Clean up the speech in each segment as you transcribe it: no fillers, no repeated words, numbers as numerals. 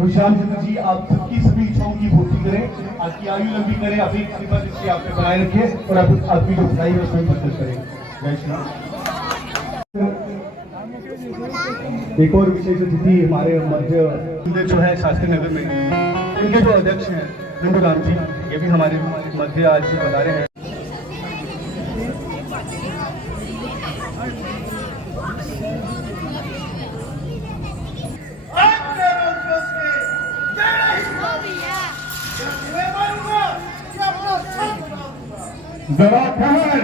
खुशहाल जिंदगी आप सबकी सभी इच्छाओं की पूर्ति करें, आपकी आयु लंबी करें, अपनी कृपा दृष्टि आप पे बनाए रखे और आपकी जो भलाई है उसमें मदद करें। जय श्री राम। एक और विशेष अतिथि हमारे मध्य जो है शास्त्री नगर में उनके जो अध्यक्ष हैं नंदूराम जी, ये भी हमारे मध्य आज बता रहे हैं। जरा ठहर,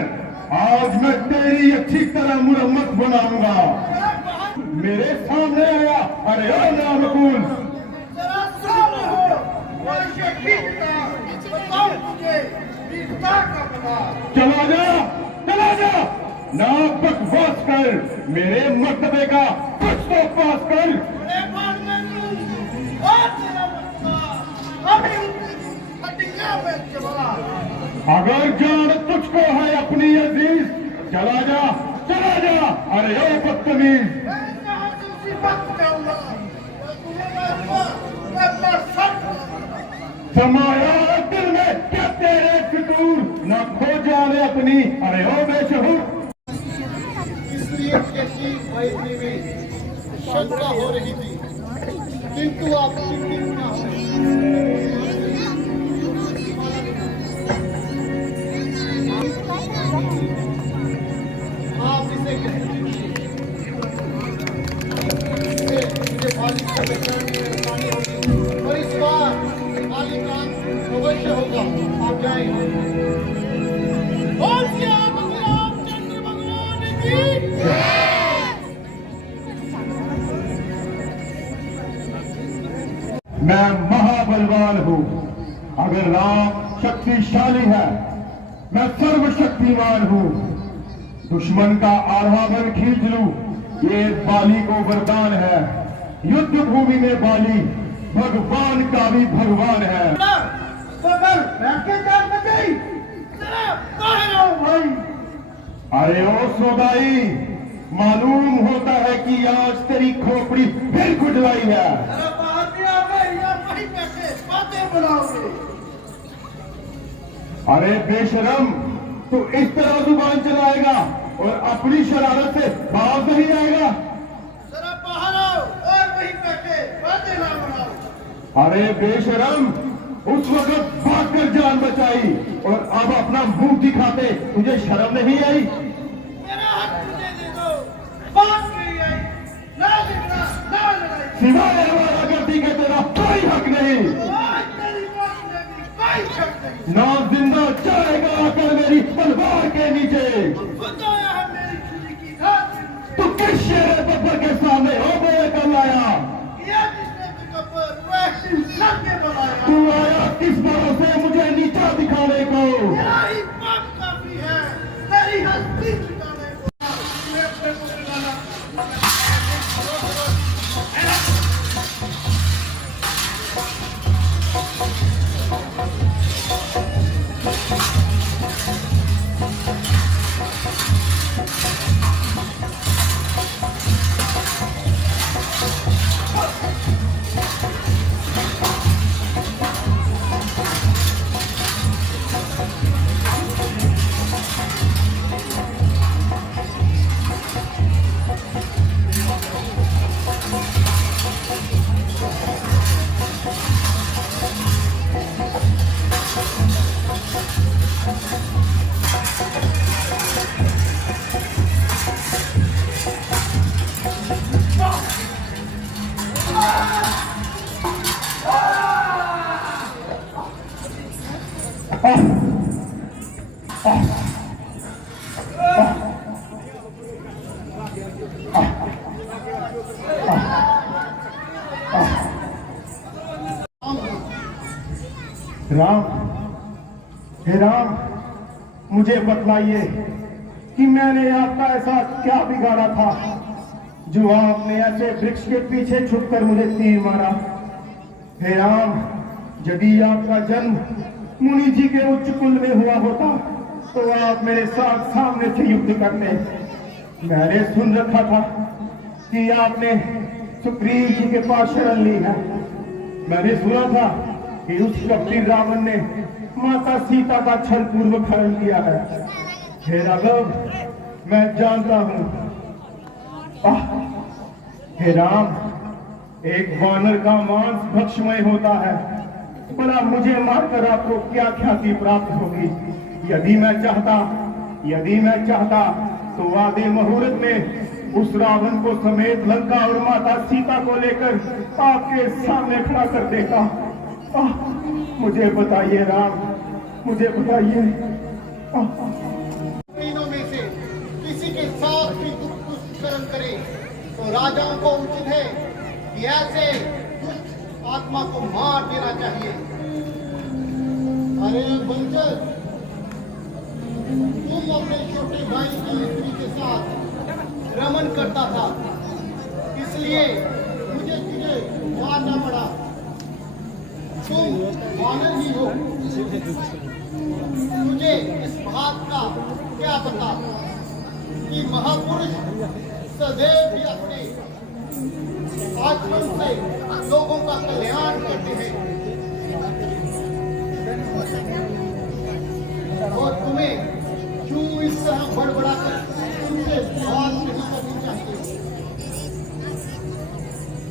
आज मैं तेरी अच्छी तरह मुरम्मत बनाऊंगा। मेरे सामने आया, अरे ओ नामकूल, चला जा, चला जा, ना बकवास कर, मेरे मर्तबे का कुछ तो पास कर। अगर जान तुझको है अपनी अजीज, चला जा, चला जा, अरे ओ बदतमीज। समाया दिल में क्या तेरे फितूर, न खो जाने अपनी, अरे ओ बेशहूर। इसलिए कैसी मैत्री में शंका हो रही थी, किंतु आप चिंतित न हो। आप इसे आसानी होगी और इस बार मालिक काम अवश्य होगा। आप जाएंगे। रामचंद्र भगवान की मैं महाबलवान हूँ। अगर राम शक्तिशाली है, मैं सर्वशक्तिमान हूँ। दुश्मन का आधावन खींच लूं, ये बाली को वरदान है। युद्ध भूमि में बाली भगवान का भी भगवान है। भाई, अरे ओ सोदाई, मालूम होता है कि आज तेरी खोपड़ी फिर खुजलाई है। अरे बेशरम, तू इस तरह जुबान चलाएगा और अपनी शरारत से बाज नहीं आएगा। जरा बाहर आओ और वहीं बैठे बातें ना बनाओ। अरे बेशरम, उस वक्त भाग कर जान बचाई और अब अपना मुंह दिखाते तुझे शर्म नहीं आई? मेरा हक मुझे दे दो, बात नहीं आई, ना झगड़ा ना लड़ाई, सिवाय हमारा गलती के तेरा कोई हक नहीं। तेरी बात में भी कोई शक नहीं। ना जिंदा जाएगा आकर मेरी तलवार के नीचे। बताया है मेरी छुरी की धार से मुझे। तू किस शेर बब्बर के सामने हो बोले कल आया? किया जिसने तुझको पर वैसी सर के बुलाया। तू आया किस भरोसे मुझे नीचा दिखाने को? मेरा ही पाप काफी है तेरी हस्ती छुटाने को। मैं अपने को बुलाना राम, हे राम, मुझे बतलाइए कि मैंने आपका ऐसा क्या बिगाड़ा था जो आपने ऐसे वृक्ष के पीछे छुपकर मुझे तीर मारा। हे राम, यदि आपका जन्म मुनि जी के उच्च कुल में हुआ होता तो आप मेरे साथ सामने से युद्ध करते। मैंने सुन रखा था कि आपने सुग्रीव जी के पास शरण ली है। मैंने सुना था कि उस कपटी रावण ने माता सीता का छल पूर्वक हरण किया है। हे राघव, मैं जानता हूं। हे राम, एक वानर का मांस भक्षमय होता है, भला मुझे मारकर आपको क्या ख्याति प्राप्त होगी। यदि मैं चाहता तो आधे मुहूर्त में उस रावण को समेत लंका और माता सीता को लेकर आपके सामने खड़ा कर देता। मुझे बताइए राम, मुझे बताइए। तीनों में से किसी के साथ भी दुष्कर्म करे तो राजाओं को उचित है कि ऐसे दुष्ट आत्मा को मार देना चाहिए। अरे बंजर, तुम अपने छोटे भाई की स्त्री के साथ रमन करता था, इसलिए मुझे तुझे मारना पड़ा। तुम वानर ही हो, तुझे इस बात का क्या पता कि महापुरुष सदैव भी अपने आचरण से लोगों का कल्याण करते हैं और तुम्हें क्यों इस तरह बड़बड़ाकर तुमसे बात नहीं करनी चाहिए।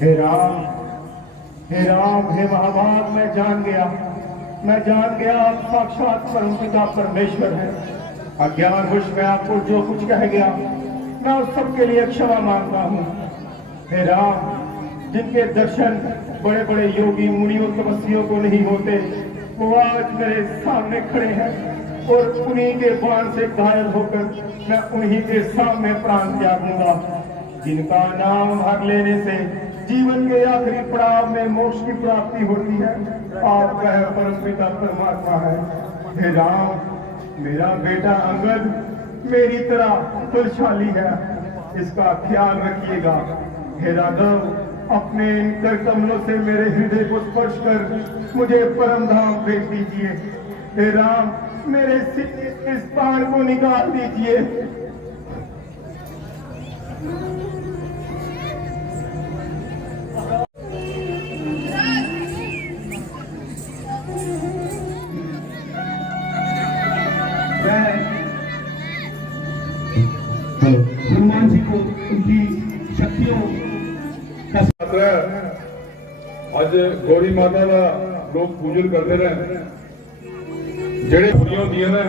हे राम, हे महाभाग, मैं जान गया आप साक्षात परमपिता परमेश्वर है। अज्ञानवश में आपको जो कुछ कह गया मैं उस सब के लिए क्षमा मांगता हूँ। हे राम, जिनके दर्शन बड़े बड़े योगी मुनियों तपस्वियों को नहीं होते, वो आज मेरे सामने खड़े हैं और उन्हीं के बाण से घायल होकर मैं उन्हीं के सामने प्राण त्यागूंगा। जिनका नाम हर लेने से जीवन के आखिरी पड़ाव में मोक्ष की प्राप्ति होती है, आपका है परमपिता परमात्मा है। हे राम, मेरा बेटा अंगद मेरी तरह बलशाली है, इसका ख्याल रखिएगा। हे राघव, अपने इन कर कमलों से मेरे हृदय को स्पर्श कर मुझे परम धाम भेज दीजिए। हे राम, मेरे इस बाण को निकाल दीजिए। हनुमान जी को उनकी शक्तियों का आज गौरी माता का लोग पूजन करते रहे, जेड़े कुड़ियां दिए ने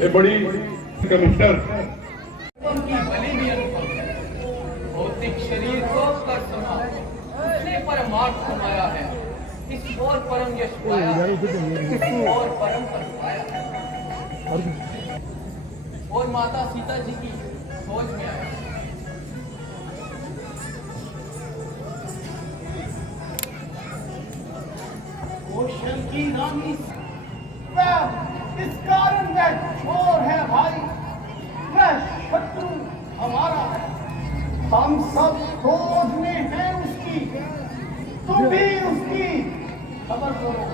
ये बड़ी कमिश्नर उनकी बलि भी अनुभव है। भौतिक शरीर को कर समा उसने परमार्थ समाया है, इस और परम यश पाया है, इस और परम पद पाया है और माता सीता जी की खोज में आया। कौशल की रानी इस कारण वह चोर है भाई, वह शत्रु हमारा है। हम सब क्रोध में हैं उसकी, तुम भी उसकी खबर करो।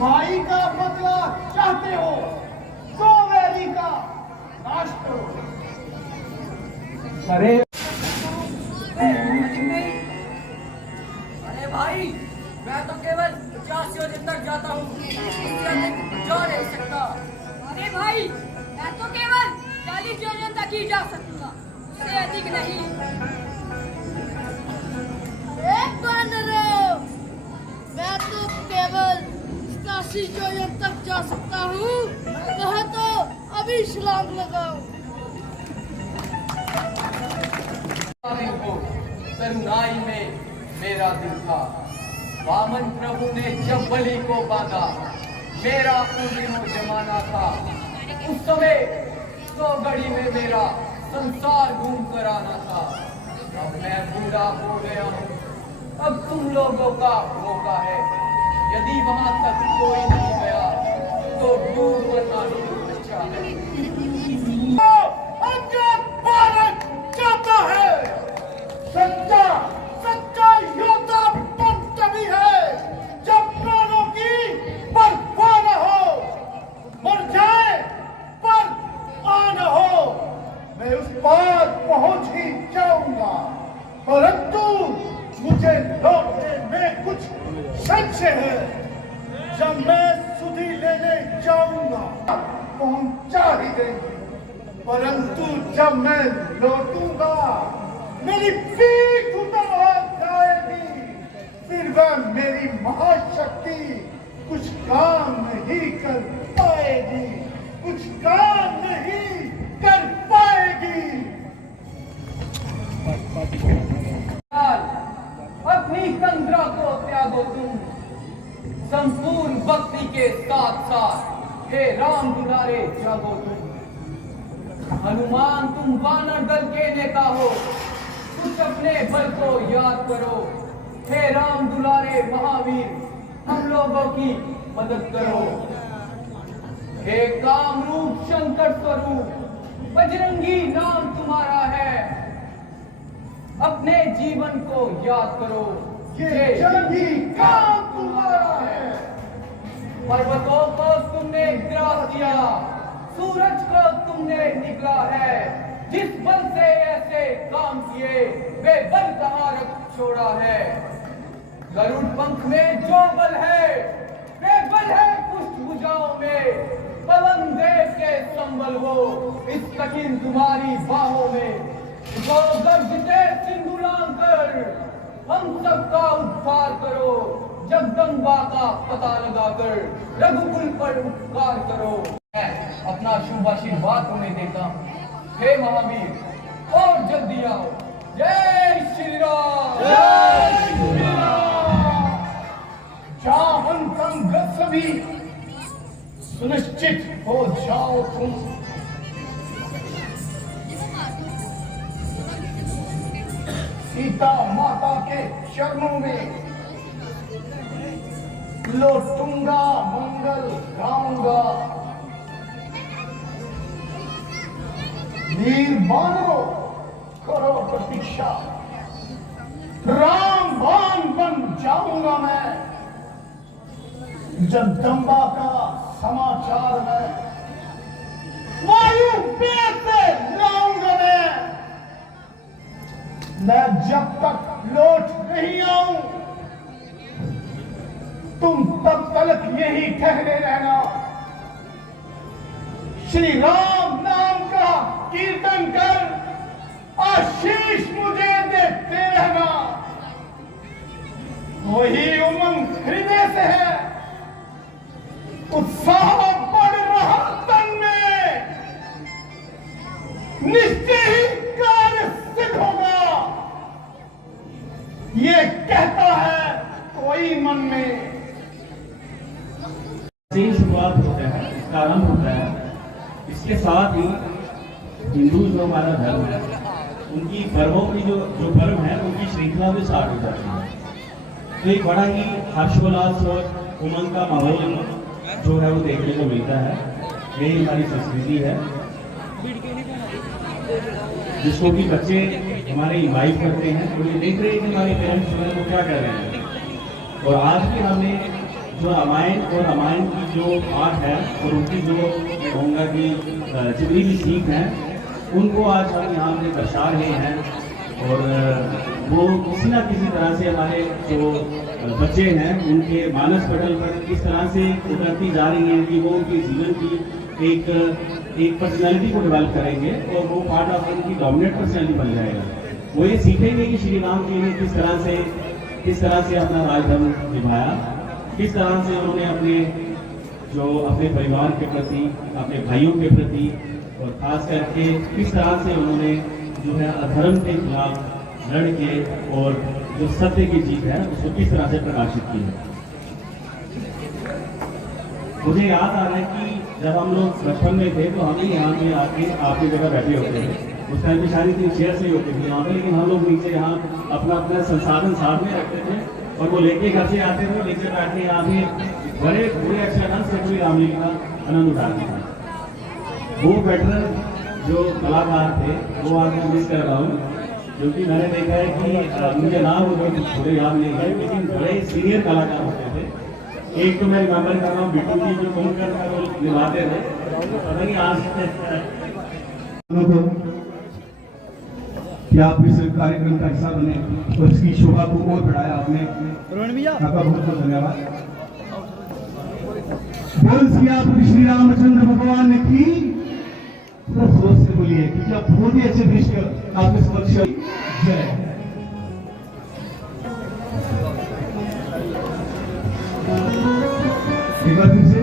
भाई का बदला चाहते हो तो वैरी का नाश करो। अरे भाई, मैं तो केवल 50 योजन तक जाता हूँ, इससे अधिक जा नहीं सकता। अरे भाई, मैं तो केवल 40 योजन तक ही जा सकूंगा, उससे अधिक नहीं। एक बानरों, मैं तो केवल 87 योजन तक जा सकता हूँ, वह तो अभी छलांग लगाओ। करुणाई में मेरा दिल था, वामन प्रभु ने जब बलि को बांधा, मेरा उन दिनों जमाना था। उस समय 100 घड़ी में मेरा संसार घूम कर आना था। अब मैं बूढ़ा हो गया हूँ, अब तुम लोगों का मौका है। यदि वहां तक कोई नहीं गया तो डूब मरना ही अच्छा है। भारत चाहता है, सच्चा सच्चा योद्धा तभी है जब प्राणों की परवाह न हो, मर जाए पर आ न हो। मैं उस पार पहुंच ही जाऊंगा, परंतु मुझे लौटने में कुछ संशय है। जब मैं सुधि लेने जाऊंगा पहुंचा ही देंगे, परंतु जब मैं लौटूंगा मेरी पीठ उतर हो जाएगी। फिर वह मेरी महाशक्ति कुछ काम नहीं कर पाएगी, कुछ काम नहीं कर पाएगी। अपनी तंद्रा को त्यागो तुम, संपूर्ण भक्ति के साथ साथ हे राम दुलारे जागो तुम। हनुमान तुम वानर दल के नेता हो, कुछ अपने बल को याद करो। हे राम दुलारे महावीर, हम लोगों की मदद करो। हे कामरूप शंकर स्वरूप, बजरंगी नाम तुम्हारा है, अपने जीवन को याद करो। ये जंगी काम तुम्हारा है। पर्वतों को तुमने ग्रास दिया, सूरज को तुमने निकला है। जिस बल से ऐसे काम किए वे बल कहाँ रख छोड़ा है। गरुड़ पंख में जो बल है वे बल है पुष्ट भुजाओं में। पवन देव के संबल हो इस कठिन तुम्हारी बाहों में। जो गर्जते सिंधु लांघकर हम सबका उद्धार करो। जगदम्बा का पता लगाकर रघुकुल पर उपकार करो। मैं अपना शुभ आशीर्वाद तुम्हें देता हूँ। हे महावीर और जल्दी आओ। जय श्री राम। जय श्री राम। जावंतम सभी सुनिश्चित हो जाओ तुम। सीता माता के चरणों में लौटूंगा, मंगल गाऊंगा। वीर बानरों करो प्रतीक्षा, रामबाण बन जाऊंगा मैं। जगदम्बा का समाचार मैं वायु पेट से लाऊंगा मैं जब तक लौट नहीं आऊं तुम तब तक यही ठहरे रहना। श्री राम नाम का कीर्तन कर आशीष मुझे देते रहना। वही उमंग हृदय से है, उत्साह बढ़ रहा तन में। निश्चय ही कार्य सिद्ध होगा, ये कहता है कोई मन में। से शुरुआत होता है, इसका आरंभ होता है। इसके साथ ही हिंदू जो हमारा धर्म है उनकी पर्वों की जो पर्व है उनकी श्रृंखला में स्टार्ट हो जाती है। तो एक बड़ा ही हर्षोल्लास और उमंग का माहौल जो है वो देखने को मिलता है। यही हमारी संस्कृति है जिसको कि बच्चे हमारे इन्वाइट करते हैं और ये देख रहे हैं कि हमारे पेरेंट्स जो है वो क्या कर रहे हैं। और आज भी हमने जो रामायण और रामायण की जो पाठ है और उनकी जो मैं कहूँगा कि जितनी भी सीख है उनको आज हम यहाँ पे दर्शा रहे हैं। और वो किसी ना किसी तरह से हमारे जो बच्चे हैं उनके मानस पटल पर किस तरह से उतरती जा रही हैं कि वो उनके जीवन की एक पर्सनैलिटी को डेवलप करेंगे और वो पार्ट ऑफ उनकी डोमिनेट पर्सनैलिटी बन जाएगा। वो ये सीखेंगे कि श्री राम जी ने किस तरह से अपना राजधर्म निभाया, किस तरह से उन्होंने अपने परिवार के प्रति, अपने भाइयों के प्रति और खास करके किस तरह से उन्होंने जो है अधर्म के खिलाफ लड़ के और जो सत्य की जीत है उसको किस तरह से प्रकाशित की है। मुझे याद आ रहा है कि जब हम लोग बचपन में थे तो हम ही यहाँ पे आके आपकी जगह बैठे होते थे उस टाइम पे सारी थी चेयर से ही होती थी यहाँ पे, लेकिन हम लोग नीचे यहाँ अपना अपना संसाधन साथ में रखते थे और वो लेके घर से आते थे, नीचे बैठ के यहाँ पे बड़े पूरे अच्छे आनंद से पूरी रामलीला का आनंद उठाते थे। वो वेटरन जो कलाकार थे वो आज मैं मिस कर रहा हूँ, क्योंकि मैंने देखा है कि मुझे नाम उनके थोड़े याद नहीं है, लेकिन बड़े सीनियर कलाकार होते थे। एक तो मैं रिमेम्बर कर रहा हूँ बिट्टू जी जो कुंभकर्ण का रोल निभाते थे, पता नहीं आज कि आप इस कार्यक्रम का हिस्सा बने और इसकी शोभा को और बढ़ाया आपने, आपका बहुत बहुत धन्यवाद। बोल श्री आप श्री रामचंद्र भगवान की सोच से बोलिए, क्योंकि आप बहुत ही अच्छे दृश्य आपके समक्ष जय। एक बार फिर से